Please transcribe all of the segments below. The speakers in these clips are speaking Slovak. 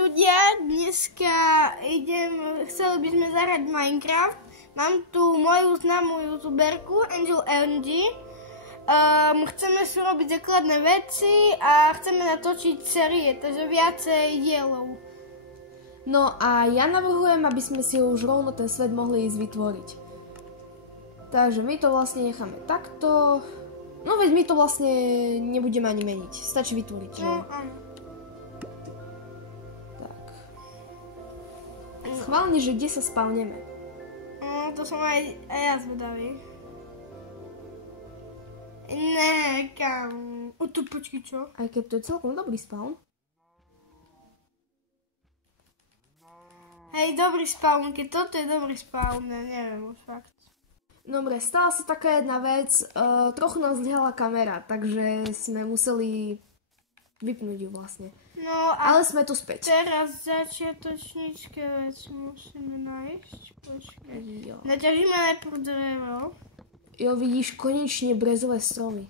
ľudia, dneska chceli by sme zahrať Minecraft. Mám tu moju známú youtuberku Angel LNG. Chceme si robiť základné veci a chceme natočiť série, takže viacej dielov. No a ja navrhujem, aby sme si už rovno ten svet mohli ísť vytvoriť. Takže my to vlastne necháme takto. No veď my to vlastne nebudeme ani meniť. Stačí vytvoriť, že? No, áno. Tak. Schválne, že kde sa spavneme. No, to som aj ja zvedavý. Ne, kam. Tu počkej, čo? Aj keď to je celkom dobrý spawn. Hej, dobrý spawn, keď toto je dobrý spawn, neviem už fakt. Dobre, stala sa taká jedna vec, trochu nám zlyhala kamera, takže sme museli vypnúť ju vlastne. No ale sme tu späť. Teraz začiatočnícke veci musíme nájsť. Počkej. Jo. Naťažíme najprv drevo. Jo, vidíš, konečne brezové stromy.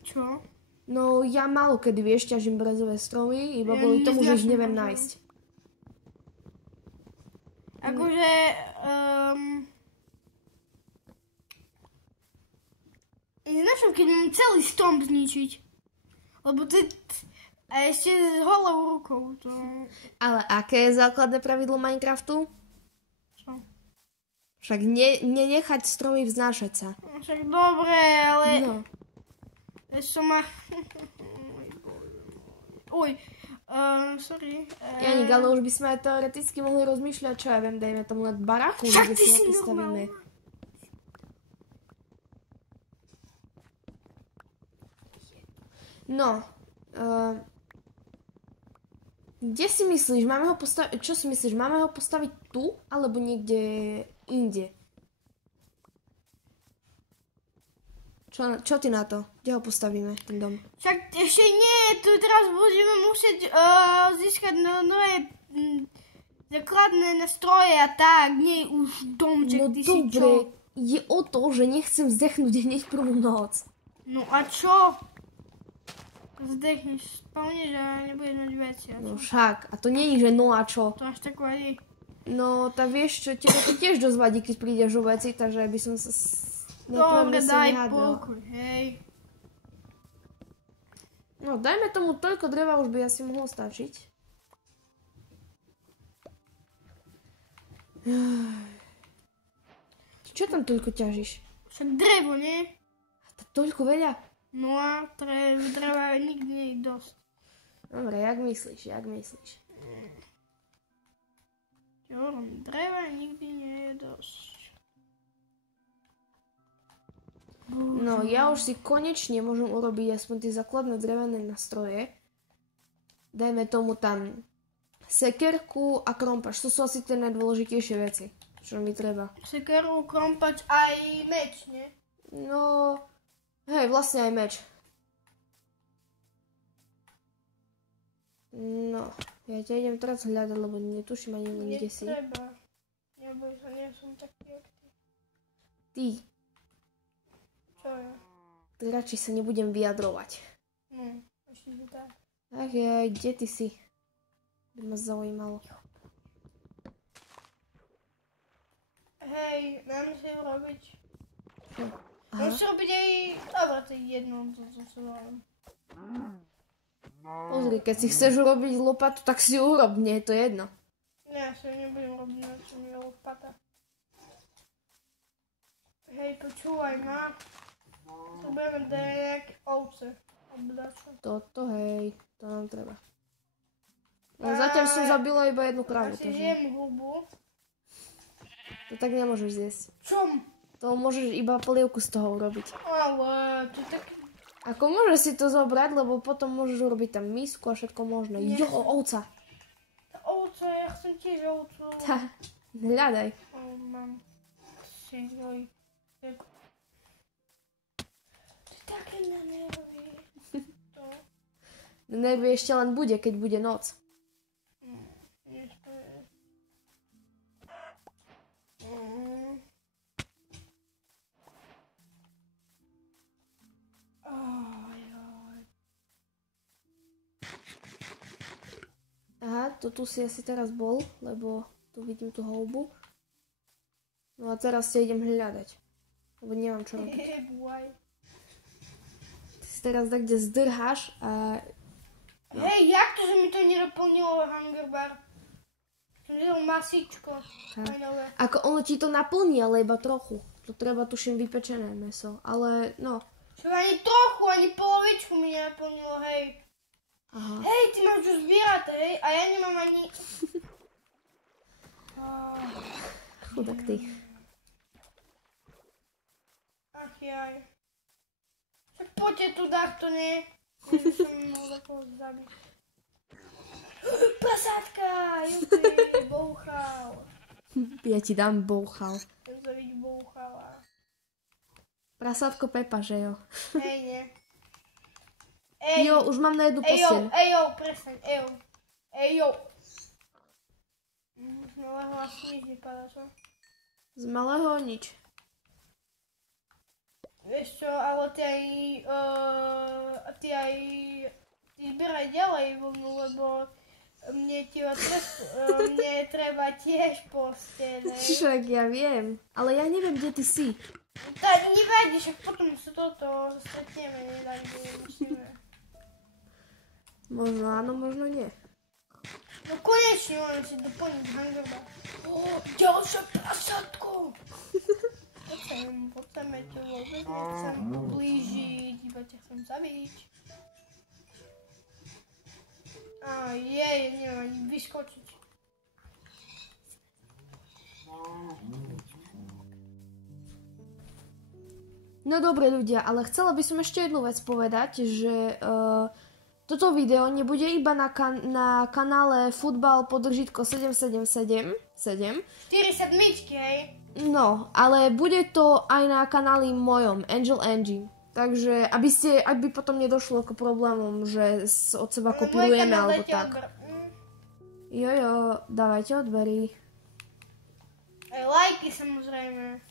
Čo? No, ja málo kedy, vieš, ťažím brezové stromy, iba kvôli tomu, že ich neviem nájsť. Akože... Neznačím, keď mám celý strom zničiť. Lebo to je... A ešte s holou rukou to... Ale aké je základné pravidlo Minecraftu? Čo? Však nenechať stromy vznášať sa. Však dobre, ale... No. Som ma... Uj, sorry. Janik, ale už by sme aj teoreticky mohli rozmýšľať, čo ja viem, dajme tomu nad baráku, kde si ho postavíme. No, kde si myslíš, máme ho postaviť, čo si myslíš, máme ho postaviť tu, alebo niekde inde? Čo ty na to? Kde ho postavíme, ten dom? Však ešte nie, tu teraz budeme musieť získať nové základné nastroje a tak, nie už domček, no ty si čo? dobre, je o to, že nechcem zdechnúť hneď prvú noc. No a čo? Zdechneš, spomneš a nebudeš mať veci. No však, a to nie je, že no a čo? To až tak vadí. No, tak vieš čo, tebe to tiež dosť vadí, keď prídeš o veci, takže by som sa... Dobre, daj pokoj, hej. No, dajme tomu toľko dreva, už by asi mohlo stačiť. Čo tam toľko ťažíš? Však drevo, nie? A to toľko veľa? No a dreva nikdy nie je dosť. Dobre, jak myslíš? Jo, dreva nikdy nie je dosť. No, ja už si konečne môžem urobiť aspoň tie základné drevené nastroje. Dajme tomu tam sekerku a krompač. To sú asi tie najdôležitejšie veci, čo mi treba. Sekeru, krompač aj meč, nie? No, hej, vlastne aj meč. No, ja ťa idem teraz hľadať, lebo netuším ani kde si. Netreba. Neboj sa, nie som taký aktív. Ty. Čo je? Radšej sa nebudem vyjadrovať. No, ešte to tak. Ach jaj, kde ty si? By ma zaujímalo. Hej, mám si robiť. Aha. Mám si robiť aj... Dobre, to je jedno, to sa volám. Pozri, keď si chceš urobiť lopatu, tak si ju urob, nie je to jedno. Ne, ja sa nebudem robiť, na čo mi je lopata. Hej, počúvaj ma. Potrebujeme nejaké ovce. Toto, hej, to nám treba. No zatiaľ som zabila iba jednu kravu. Asi jem hubu. To tak nemôžeš zjesť. Čom? To môžeš iba polievku z toho urobiť. Ale to je taký... Ako môžeš si to zobrať, lebo potom môžeš urobiť tam misku a všetko možné. Jo, ovca. Ovce, ja chcem tiež ovcu. Hľadaj. Mám si, joj. Také na nervy. To. Nervy ešte len bude, keď bude noc. Aha, to tu si asi teraz bol, lebo tu vidím tú houbu. No a teraz ťa idem hľadať. Lebo nemám čo robiť. Ty si teraz tak, kde zdrháš a... No. Hej, jak to, že mi to nedoplnilo hunger bar? Som nedal masíčko. Ako ono ti to naplní, ale iba trochu. To treba, tuším, vypečené mäso. Ale no... Čo ani trochu, ani polovičku mi nenaplnilo, hej. Aha. Hej, ty máš už zbierať, hej, a ja nemám ani... Chudák ty. Ach jaj. Však poďte tu dať, to nie. Že som mohol takého zabiť. Prasátka, jupi, bouchal. Ja ti dám bouchal. Chcem zabiť bouchala. Prasátko Pepa, že jo? Hej, nie. Ej, Jo, už mám na jednu posteľ. Ejo, prestaň, ejo. Z malého asi nič nepadá, čo? Z malého nič. Vieš čo, ale ty zbieraj ďalej vlnu, lebo mne treba tiež posteľ. Však ja viem, ale ja neviem, kde ty si. Tak nevadí, však potom sa toto stretneme, nedá, kde musíme. Možno áno, možno nie. No konečne môžem si doplniť hunger bar. Ďalšie prasátko! Poďme ťa vôbec nechcem ublížiť, iba ťa chcem zabiť. Neviem ani vyskočiť. No dobre ľudia, ale chcela by som ešte jednu vec povedať, že toto video nebude iba na kanále Futbal podržitko 777. 47, hej? No, ale bude to aj na kanáli mojom, Angel Angie. Takže, aby potom nedošlo k problémom, že od seba kopírujeme alebo tak. Jojo, dávajte odbery. Aj lajky samozrejme.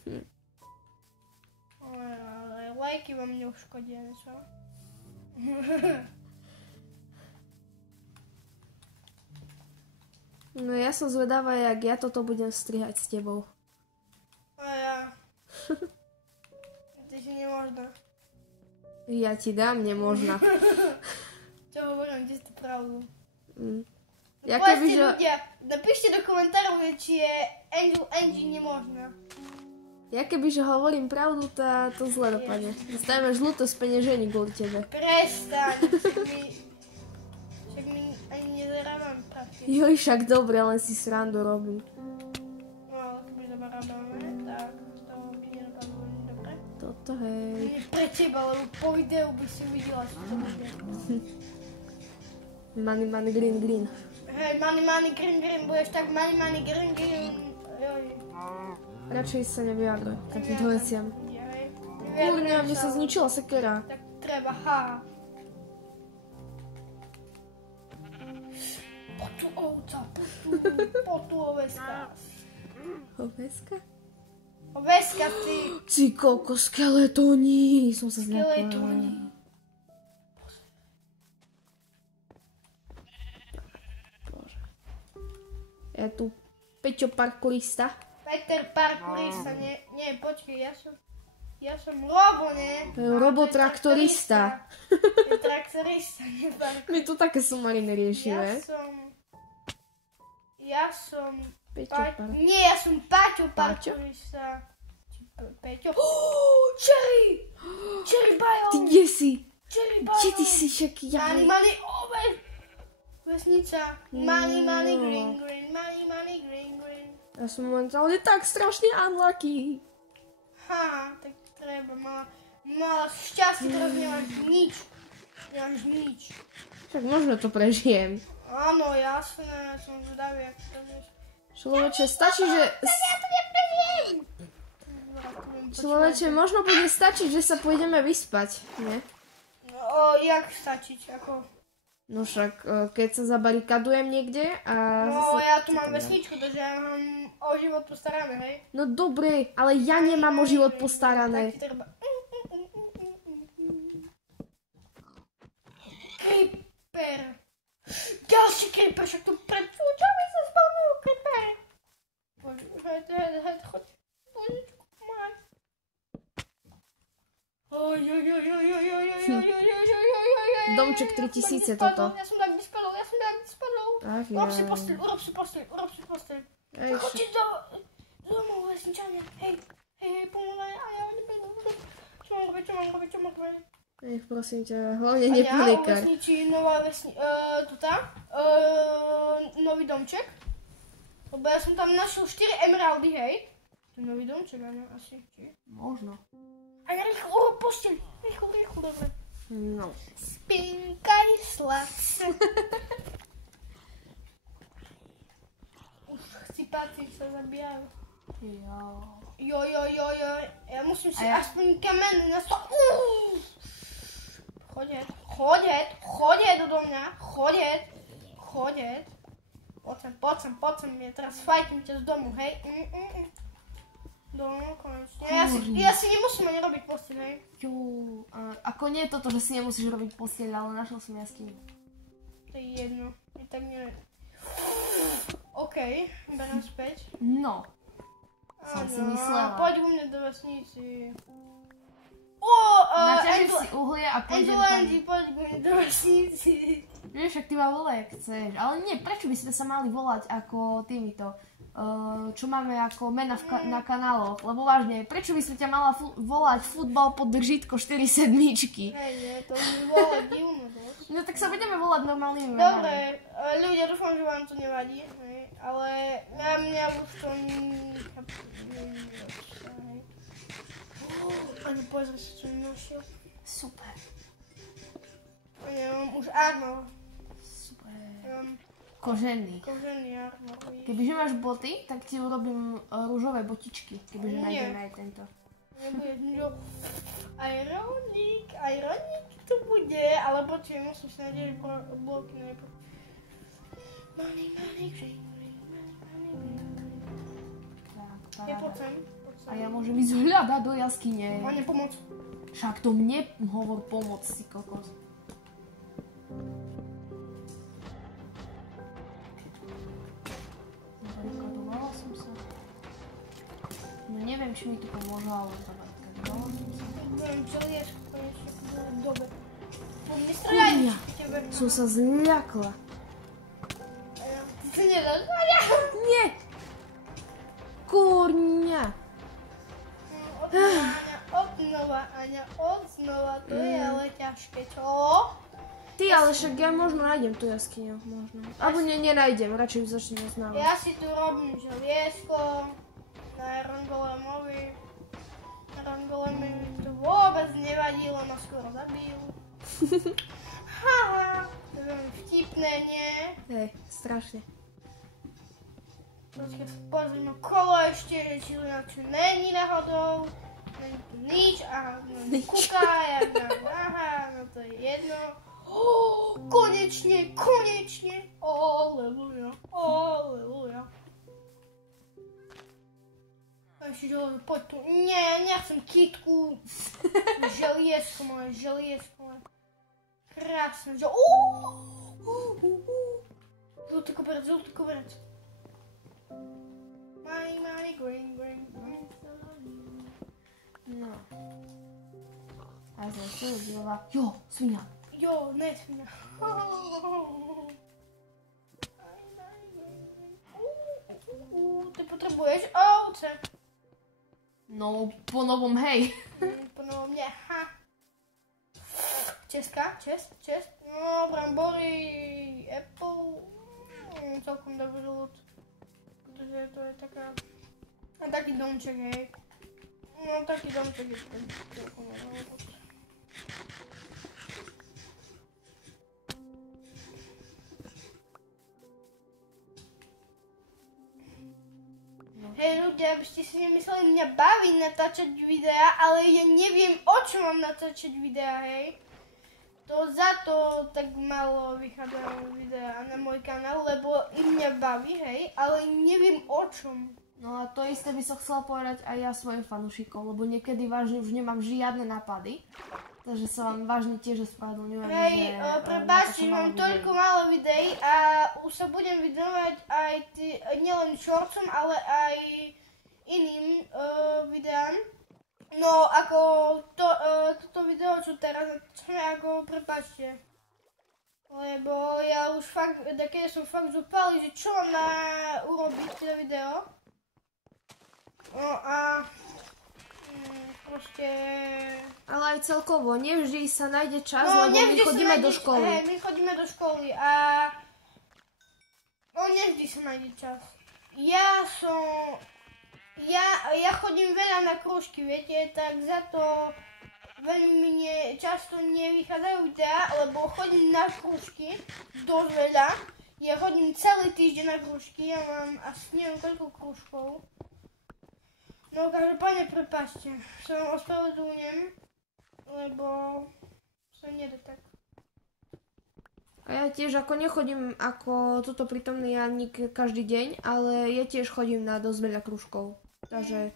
Ale lajky vám neuškodia, čo? No ja som zvedavá, jak ja toto budem strihať s tebou. A ja. Takže nemožno. Ja ti dám, nemožno. Čo hovorím, kde ste pravdu. Ja ľudia, napíšte do komentárov, či je Angel Angie nemožná. Ja kebyže hovorím pravdu, to zle dopadne. Dostaneme žluté spenieženie kvôli tebe. Prestaň, však my ani nezarábam prachy. Joj, však dobre, len si srandu robím. No, ale keď zarábame, tak to by nedopadlo veľmi dobre. Toto hej. Nie pre teba, lebo po videu by si uvidela, čo to bude. Money, green. Hej, money, green, budeš tak money, green. Joj. Radšej sa nevyjadruj k takýmto veciam. Kurňa, mne sa zničila sekera. Tak treba, Potu ovca, potu oveska. Oveska? Oveska, ty. Ty koko, skeletóni. Som sa zľakla. Skeletóni. Bože. Ja tu Peťo parkourista. Peter parkourista, nie, počkej, ja som Robo, nie? Robotraktorista. Traktorista, nie parkourista. My tu také sumariny riešime. Ja som Ja som Paťo parkourista. Peťo. Cherry biome. Ty kde si? Cherry biome. Kde ty si však ja? Money, vesnica. Money, green. Money, green. Ja som momentálne tak strašne unlucky. Tak treba, mala šťastie, teraz nemáš nič. Však možno to prežijem. Áno, jasné, som zvedavý, ako to vieš. Človeče, stačí, že... Ja to neprežijem! Človeče, možno bude stačiť, že sa pôjdeme vyspať, nie? No, jak stačiť, ako... No však, keď sa zabarikadujem niekde a... No, ja tu mám vesničku, takže ja mám o život postarané, hej? No dobre, ale ja nemám o život postarané. Tak treba... Creeper. Ďalší creeper, však tu pred očami sa spavnujú creepery. Bože, choď. Božičku, mať. Domček 3000 toto. Ja som tak nespadol. Ach, Urob si posteľ. Choďte domov, vesničania. Hej, pomôžaj, a ja nebudem. Čo mám robiť? Nech prosím ťa, hlavne nepanikár. A ja vesničí nová nový domček. Lebo ja som tam našiel 4 emeraldy, hej. To je nový domček, áno, asi. Či? Možno. A ja rýchlo urob posteľ. Rýchlo, dobre. No. Spinkaj sladce. Už chcipáci sa zabíjajú. Jo. Ja musím si aspoň kamen na stôl. Choď do mňa. Choď. Poď sem. Ja teraz fajtím ťa z domu, hej. Konečne. Ja si nemusím ani robiť posteľ, hej. Ako nie je toto, že si nemusíš robiť posteľ, ale našiel som jaskyňu. To je jedno. Je tak neviem. OK, berám späť. No. Som si myslela. Poď u mňa do vesnici. Naťažím si uhlie a pôjdem tam. Poď u mňa do vesnici. Vieš, však ty ma volaj, ak chceš. Ale nie, prečo by sme sa mali volať ako týmito? Čo máme ako mena na kanáloch, lebo vážne, prečo by som ťa mala volať futbal pod držítko 4 sedmičky? Hej, nie, to mi volá divno dosť. No tak sa budeme volať normálnymi menami. Dobre, ľudia, dúfam, že vám to nevadí, hej, ale mňa už to Ani pozri sa, čo mi našiel. Super. Ja mám už armor. Super. Kožený armor. Kebyže máš boty, tak ti urobím rúžové botičky, kebyže nájdeme aj tento. Ironik to bude, ale počujem, musím si nadieť bloky najprv. Money, green. Tak, poď sem. A ja môžem ísť hľadať do jaskyne. Pane, pomoc. Však to mne hovor pomoc, si kokos. Zabarikadovala som sa. No neviem, či mi to pomôže, ale zabarikadovala som sa. Budem želieško konečne, dobre. Nestrieľaj! Som sa zľakla. Ty nedáš? Nie! Kurňa! Aňa, odznova, to je ale ťažké, čo? Ty, ale však ja možno nájdem tú jaskyňu, možno. Alebo nenájdem, radšej ju začnem znávať. Ja si tu robím želiesko, na Irongolemovi. Irongolemovi to vôbec nevadí, len ma skoro zabijú. Haha, to je veľmi vtipné, nie? Hej, strašne. Počkej, pozrime kolo ešte, či na čo není náhodou. Není tu nič, aha, no kúka, aha, no to je jedno. Konečne, aleluja. Ešte ďalej, poď tu, nie, nechcem kytku. Želiesko moje. Krásne, žltý koberec. Money, green. No. A ja som ešte rozdielala. Jo, svinia. Jo, ne svinia. Ty potrebuješ ovce. No, po novom, hej. Po novom, nie, Česka, čest. No, brambory, apple. Celkom dobrý ľud. Pretože to je taká... A taký domček, hej. No, taký domček je celkom dobrý ľud. Hej ľudia, aby ste si nemysleli, mňa baví natáčať videá, ale ja neviem, o čom mám natáčať videá, hej. To za to tak malo vychádzajú videá na môj kanál, lebo mňa baví, hej, ale neviem o čom. No a to isté by som chcela povedať aj ja svojim fanúšikom, lebo niekedy vážne už nemám žiadne nápady. Takže sa vám vážne tiež ospravedlňujem, Hej, že... prepáčte, mám toľko málo videí a už sa budem venovať aj nielen shortsom, ale aj iným videám. No, ako toto video, čo teraz natáčame, ako prepáčte. Lebo ja už fakt, keď som fakt zúfalý, že čo mám urobiť teda video. No a proste... Ale aj celkovo, nevždy sa nájde čas, lebo my chodíme do školy. Hej, my chodíme do školy a... No, nevždy sa nájde čas. Ja chodím veľa na krúžky, viete, tak za to veľmi mne často nevychádzajú videá, lebo chodím na krúžky dosť veľa. Ja chodím celý týždeň na krúžky, ja mám asi neviem koľko krúžkov. No každopádne prepáčte, sa ospravedlňujem, lebo sa nedá tak. A ja tiež ako nechodím ako toto prítomný Janík každý deň, ale ja tiež chodím na dosť veľa krúžkov. Takže...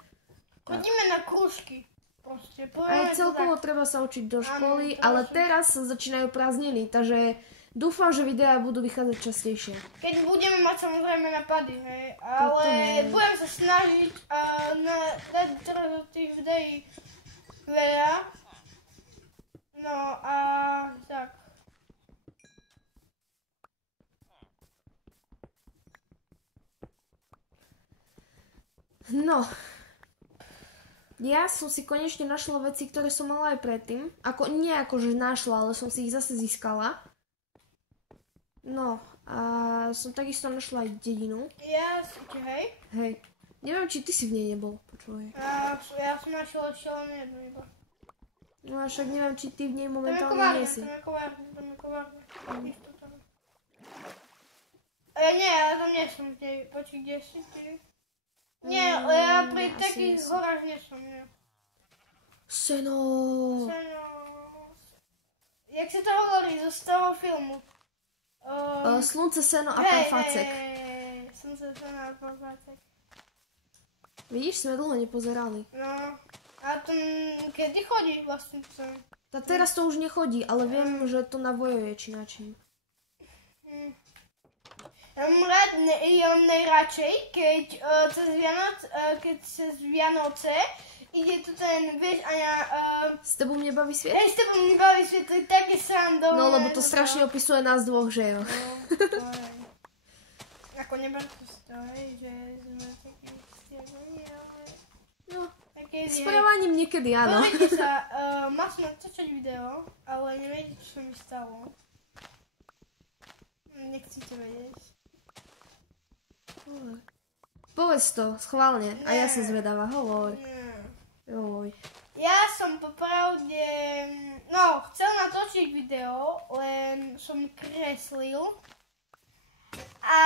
Chodíme na krúžky. Proste, aj celkovo treba sa učiť do školy, ale teraz sa začínajú prázdniny, takže dúfam, že videá budú vychádzať častejšie. Keď budeme mať samozrejme napady, hej, ale budem sa snažiť dať teraz do tých videí veľa. No a tak. No, ja som si konečne našla veci, ktoré som mala aj predtým. Nie ako, že našla, ale som si ich zase získala. No, a som takisto našla aj dedinu. Hej. Hej. Neviem, či ty si v nej nebol, počuj. Ja som našla ešte len jednu iba. No a však neviem, či ty v nej momentálne nie si. Tam je kovárne. Ja tam nie som v nej. Počuj, kde si ty? Nie, ja pri takých horách nie som, nie. Seno. Jak sa to hovorí z toho filmu? Slunce, seno a pán Facek. Slunce, seno a pán Facek. Vidíš, sme dlho nepozerali. No, a to kedy chodí vlastne to? Tak teraz to už nechodí, ale viem, že to na Vojoje či na čím. Ja mám najradšej, keď cez Vianoce ide tu ten, vieš, Aňa... S tebou mne baví sviet? Hej, s tebou mne baví sviet, to je také srandovné. No, lebo to strašne opisuje nás dvoch, že jo? No, ako neber to z toho, že sme takí stiažení, ale... No, správaním niekedy áno. Pozrite sa, mal som natáčať video, ale neviete, čo sa mi stalo. Nechcete vedieť. Povedz to, schválne. A ja som zvedavá, hovor. Joj. Ja som popravde... No, chcel natočiť video, len som kreslil. A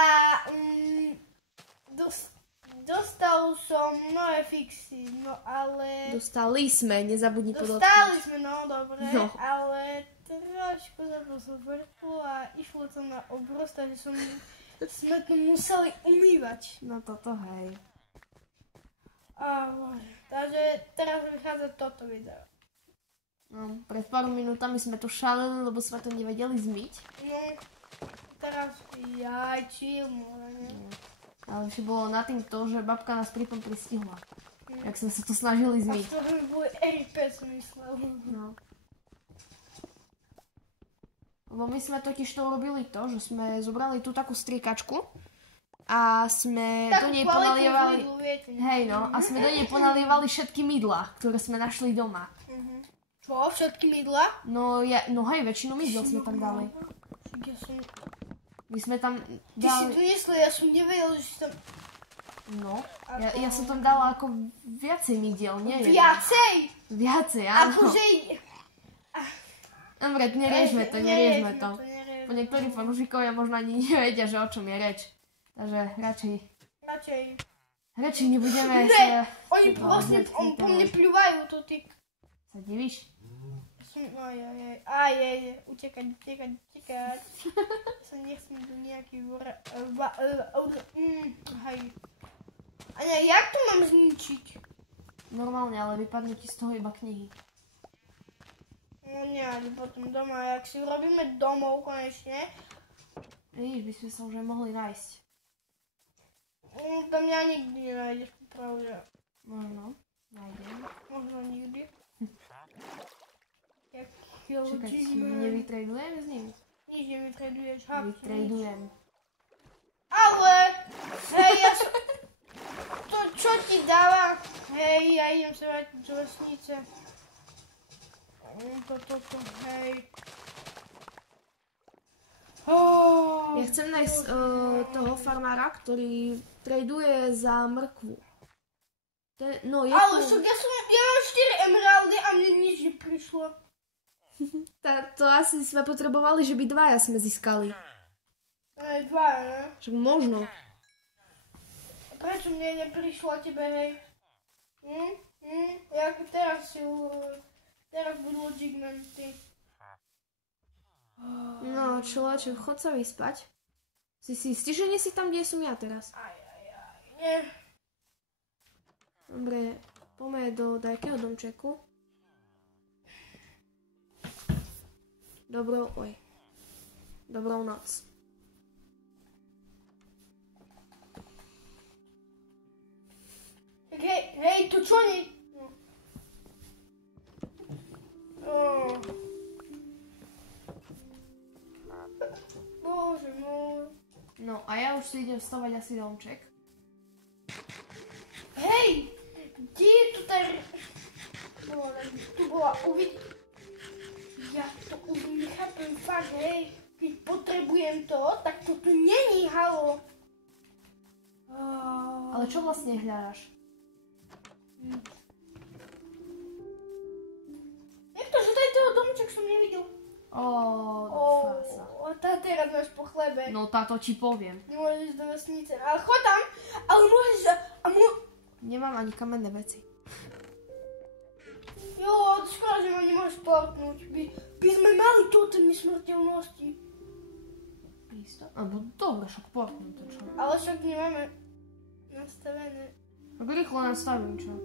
dostal som nové fixy, no ale... Dostali sme, nezabudni podotknúť. Dostali sme, no dobre, no. Ale trošku zabroslo vrchu a išlo to na obrost, takže sme to museli umývať. No toto hej. Takže teraz vychádza toto video. No, pred pár minútami sme to šaleli, lebo sme to nevedeli zmyť. No, teraz chill, môžeme. Ale ešte bolo na tým to, že babka nás pri tom pristihla. Jak sme sa to snažili zmyť. A to by boli RP, som myslel. No. Lebo my sme totiž to urobili to, že sme zobrali tú takú striekačku a sme do nej ponalievali... Hej no, a sme do nej ponalievali všetky mydlá, ktoré sme našli doma. Čo? Všetky mydlá? No hej, väčšinu mydl sme tam dali. My sme tam dali... Ty si tu nesli, ja som nevedel, že si tam... No, ja som tam dala ako viacej mydiel, neviem. Viacej? Viacej, áno. Akože... Dobre, neriežme to. Po niektorí fanúšikovia možno ani nevedia, že o čom je reč. Takže radšej nebudeme sa... Oni vlastne po mne pľúvajú to ty. Sa divíš? Utekať. Sa nechcem do nejaký hej. Aňa, jak to mám zničiť? Normálne, ale vypadne ti z toho iba knihy. No nie, ale potom doma, jak si urobíme domov konečne. Vidíš, by sme sa už aj mohli nájsť. Tam ja nikdy nenájdeš, popravde. Možno, nájdem. Možno nikdy. Čakaj, si nevytradujem s ním? Nič nevytraduješ, Vytradujem. Ale, hej, ja som... To čo ti dáva? Hej, ja idem sa vrátiť do vesnice. Toto, hej. Ja chcem nájsť toho farmára, ktorý traduje za mrkvu. No, je Ale tu... však ja mám 4 emeraldy a mne nič neprišlo. To asi sme potrebovali, že by dvaja sme získali. Aj dvaja, ne? Však možno. Prečo mne neprišlo a tebe, hej? Jak teraz budú achievmenty. No, človeče, chod sa vyspať. Si istý, že nie si tam, kde som ja teraz? Nie. Dobre, poďme do nejakého domčeku. Dobrou noc. Hej, to čo nie? Bože môj. No a ja už si idem stavať asi domček. Hej, kde je tu tá... Tu bola Ja to už nechápem fakt, hej. Keď potrebujem to, tak to tu není, halo. Ale čo vlastne hľadáš? Jak to, že tady toho domček som nevidel? Fása. Tá teraz máš po chlebe. No táto ti poviem. Nemôžeš ísť do vesnice. Ale chod tam, ale môžeš... Nemám ani kamenné veci. Jo, škoda, že ma nemôžeš portnúť. By sme mali túto nesmrteľnosti. Isto? Alebo dobre, však portnú to čo. Ale však nemáme nastavené. Tak rýchlo nastavím, čo?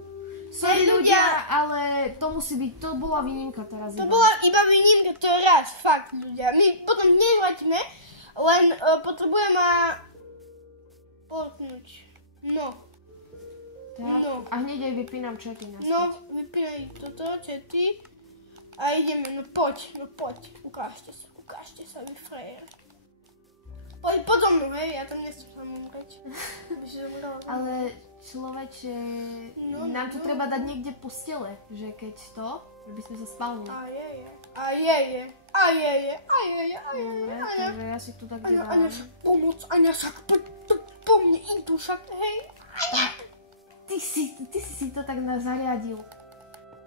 Sorry ľudia, ale to musí byť, to bola výnimka teraz. To bola iba výnimka, to je raz, fakt ľudia. My potom nevrátime, len potrebujeme portnúť. No. Tak, No. a hneď aj vypínam chaty naspäť. No, vypínaj toto, chaty. A ideme, no poď. Ukážte sa, vy frajer. Poď potom, no hej, ja tam nechcem sa umrieť. Ale človeče, nám tu treba dať niekde postele, že keď to, že by sme sa spálili. A je. Dobre, takže ja si tu tak dám. Aňa, však pomoc, Aňa, však po mne idú, však, hej. Aňa. Ty si to tak zariadil.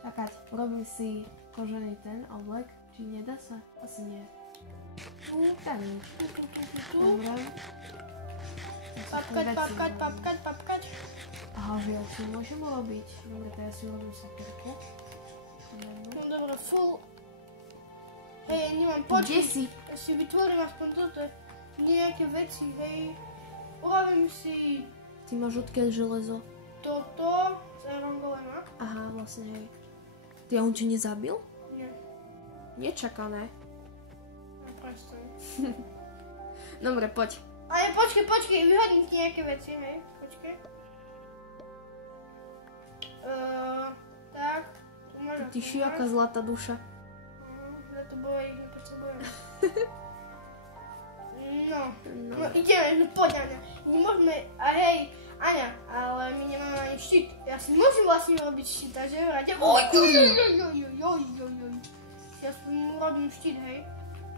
Čakať, urobím si kožený ten oblek, či nedá sa? Asi nie. Tak nie. Dobre. Papkať. Aha, že ja si môžem urobiť. Dobre, tak ja si urobím sakerku. No dobre, full. Hej, nemám počuť. Kde si? Ja si vytvorím aspoň toto. Nejaké veci, hej. Urobím si Ty máš odkiaľ železo? toto z Iron Golema. Aha, vlastne hej. Ty, a on ti nezabil? Nie. Nečakané. No presne. Dobre, poď. Ale počkej, vyhodím ti nejaké veci, hej. Počkej. Tak. Tu máš. Ty šiaká zlatá duša. Za to bolo ich nepotrebujem. No, ideme, no poď, Aňa. Nemôžeme, a hej, Aňa, ale my nemáme ani štít. Ja si môžem vlastne robiť štít, takže vrátne. Oj. Ja si urobím štít, hej.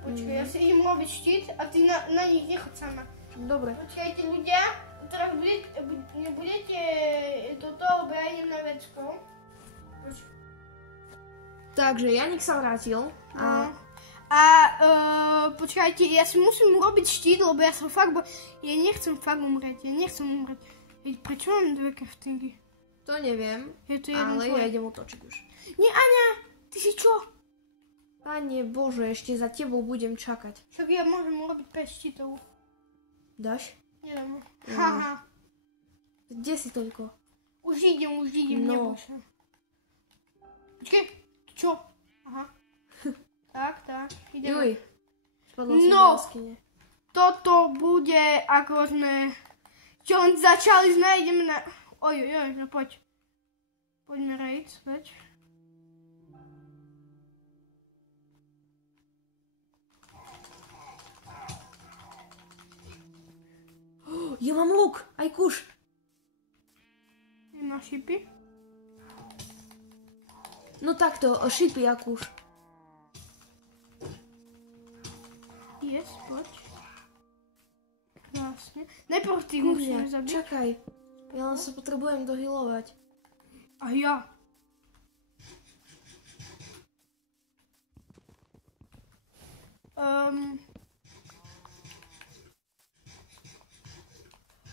Počkaj, ja si idem robiť štít a ty na nich nechod sama. Dobre. Počkajte ľudia, teraz nebudete toto, lebo ja idem na vecko. Takže Janik sa vrátil a počkajte, ja si musím urobiť štít, lebo ja som fakt, ja nechcem fakt umrieť. Prečo mám dve craftingy? To neviem, Je to ale ja idem otočiť už. Nie, Aňa, ty si čo? Pane Bože, ešte za tebou budem čakať. Však ja môžem urobiť 5 štítov. Dáš? Nedám. Haha. Kde si toľko? Už idem, No. neboj sa. Počkej, čo? Aha. Tak, ideme. Juj. Spadla som do No, jaskyne. toto bude, ako sme čo len začali, ideme na... Ojojoj, no poď. Poďme raid, veď. Ja mám luk, aj kuš. Na šipy. No takto, šipy a kuš. Yes, poď. Krásne. Najprv tých musíme zabiť. Čakaj. Ja len sa potrebujem dohealovať. A ja.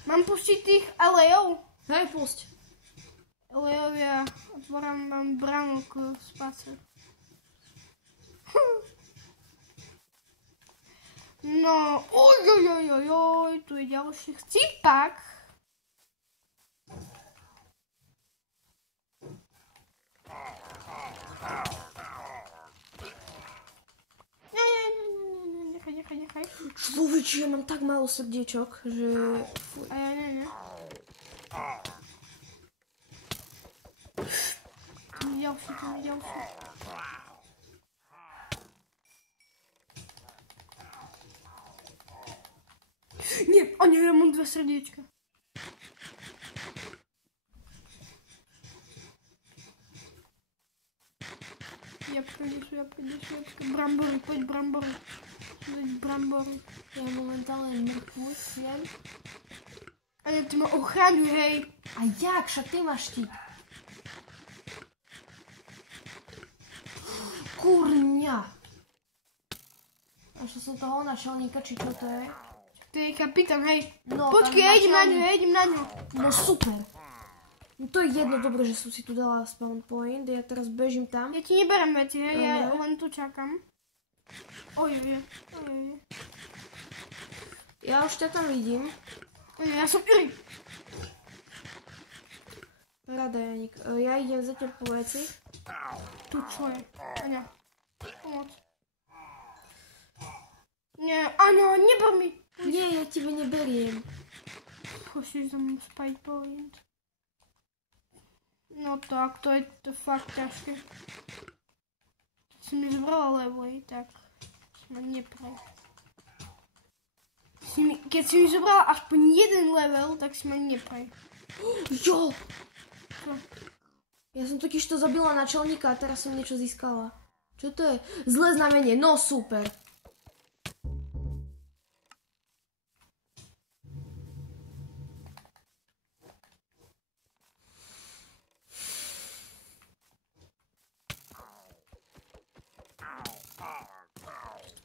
Mám pustiť tých alejov? Hej, pusť. Alejovia, otvorám vám bránu k spáse. No, ojojojojoj, tu je ďalší chcípak. Nechaj. Človeči, ja mám tak málo srdiečok, že... A ja ne. Tu je ďalší. Nie, ja mám 2 srdiečka. Jabka. Brambory, poď brambory. Brambory. Ja momentálne mrkvu jem. Ale ty ma ochraňuj, hej. A jak? Však ty máš štít. Kurňa. Našla som toho našelníka, či čo to je? To je kapitán, hej. No, počkej, ja idem na ňu. No super. No to je jedno, dobre, že som si tu dala spawn point. Ja teraz bežím tam. Ja ti neberem veci, hej, ja len tu čakám. Ojej. Ja už ťa tam vidím. Ja som Iri. Rada, Janik. Ja idem zatiaľ po veci. Tu čo je? Aňa, pomoc. Nie, Aňa, neber mi. Nie, ja tebe neberiem. Chceš za mnou spať point. No tak, to je to fakt ťažké. Keď si mi zbrala level, tak si ma neprej. Keď si mi zobrala aspoň jeden level, tak si ma neprej. Jo! Čo? Ja som totiž to zabila načelníka a teraz som niečo získala. Čo to je? Zlé znamenie, no super.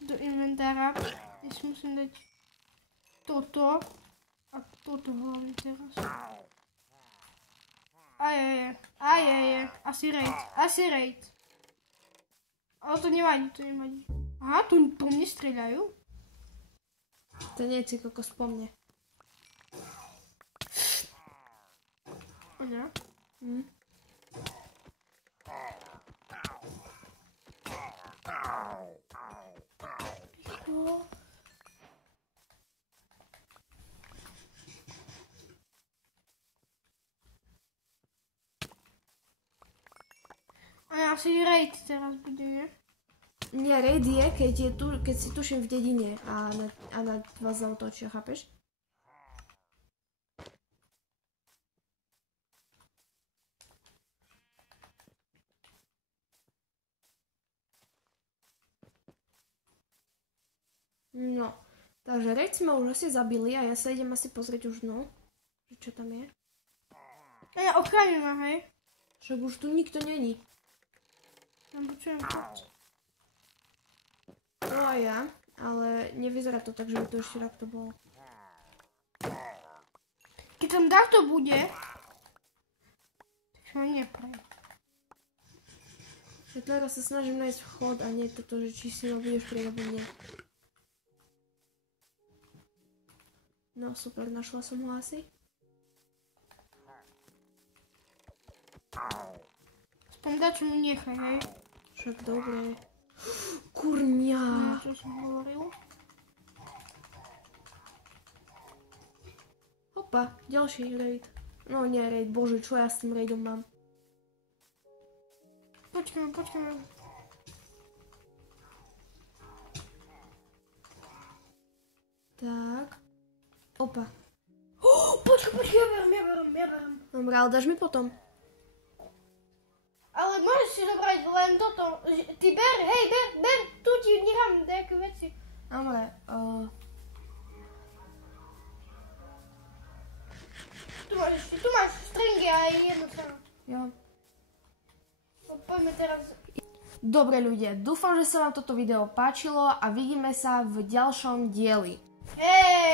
Do inventára, ja si musím dať toto a toto hlavne teraz. Ajeje, asi raid. Ale to nevadí. Aha, tu po mne streľajú. To nie je kokos po mne. Oňa. A asi raid teraz bude, nie? Nie, raid je, keď si tuším v dedine a na vás zautočia, chápeš? No, takže raid sme už asi zabili a ja sa idem asi pozrieť už dnu, čo tam je. A ja ochránim ma, hej? Však už tu nikto není. Tam počujem to. No a ja, ale nevyzerá to tak, že by to ešte takto bolo. Keď tam takto bude, tak sa ma neprej. Ja teraz sa snažím nájsť vchod a nie toto, že či si ma budeš prierobiť, nie. No super, našla som ho asi. Aspoň dačo mu nechaj, hej? Však dobre. Kurňa. Čo som hovoril? Opa, ďalší raid. No nie raid, bože, čo ja s tým raidom mám? Počkajme. Tak. Opa. Počkaj, ja berem. Dobre, ale dáš mi potom. Ale môžeš si zobrať len toto. Ty ber, tu ti nechám nejaké veci. Dobre, Tu máš stringy a jednu stranu. jo. Poďme teraz. Dobre ľudia, dúfam, že sa vám toto video páčilo a vidíme sa v ďalšom dieli. Hej!